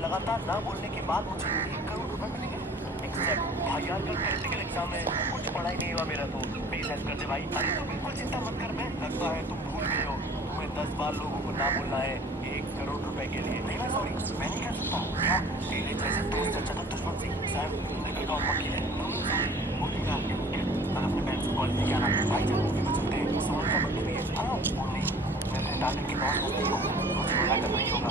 लगातार ना बोलने के बाद मुझे 1 करोड़ रुपए मिलेंगे। एग्जैक्ट भाई यार, कल प्रैक्टिकल एग्जाम में कुछ पढ़ाई नहीं हुआ मेरा, तो प्लीज हेल्प कर दे भाई। अरे तुम बिल्कुल चिंता मत कर, मैं लगता है तुम भूल गए हो, तुम्हें 10 बार लोगों को ना बोलना है 1 करोड़ रुपए के लिए। नहीं मैं सॉरी, मैं नहीं कर सकता। क्या तेरे जैसे दोस्त अच्छा तो दुश्मन से साहब तुमने कल का वकील है, बोलेगा मैं अपने पेरेंट्स को कॉल किया ना भाई, चलो मूवी में चलते हैं, सोहन का बर्थडे भी है। हाँ बोल नहीं, मैं अपने टारगेट की पहुंच हो गई हूँ, मुझे मना करना ही होगा।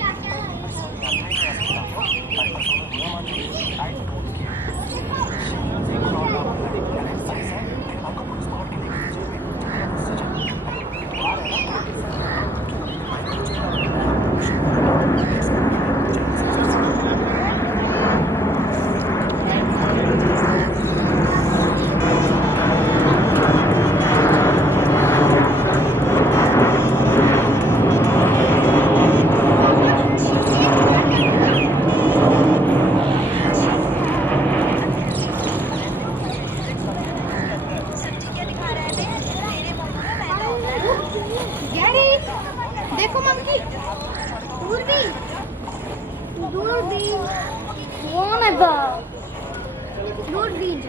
देखो मंकी, दूरबीन दूरबीन कौन है बा दूरबीन